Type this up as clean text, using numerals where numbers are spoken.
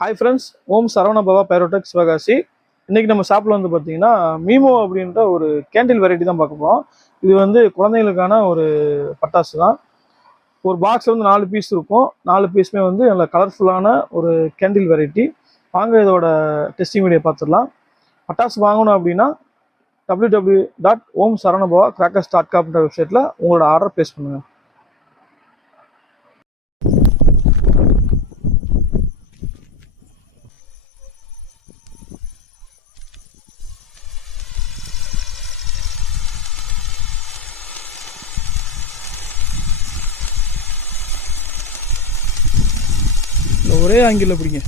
Hi friends, ஓம் சரவண பவா பைரோடெக் சிவகாசி. இன்றைக்கி நம்ம ஷாப்பில் வந்து பார்த்தீங்கன்னா மீமோ அப்படின்ற ஒரு கேண்டில் வெரைட்டி தான் பார்க்க போகிறோம். இது வந்து குழந்தைங்களுக்கான ஒரு பட்டாசு தான். ஒரு பாக்ஸில் வந்து 4 பீஸ் இருக்கும். 4 பீஸுமே வந்து நல்ல கலர்ஃபுல்லான ஒரு கேண்டில் வெரைட்டி. வாங்க இதோட டெஸ்டிங் வீடியோ பார்த்துடலாம். பட்டாசு வாங்கணும் அப்படின்னா www.omsaranabhava.crackers.com வெப்சைட்டில் உங்களோட ஆர்டர் ப்ளேஸ் பண்ணுங்கள். ஒரே ஆங்கிளில் பிடிங்க.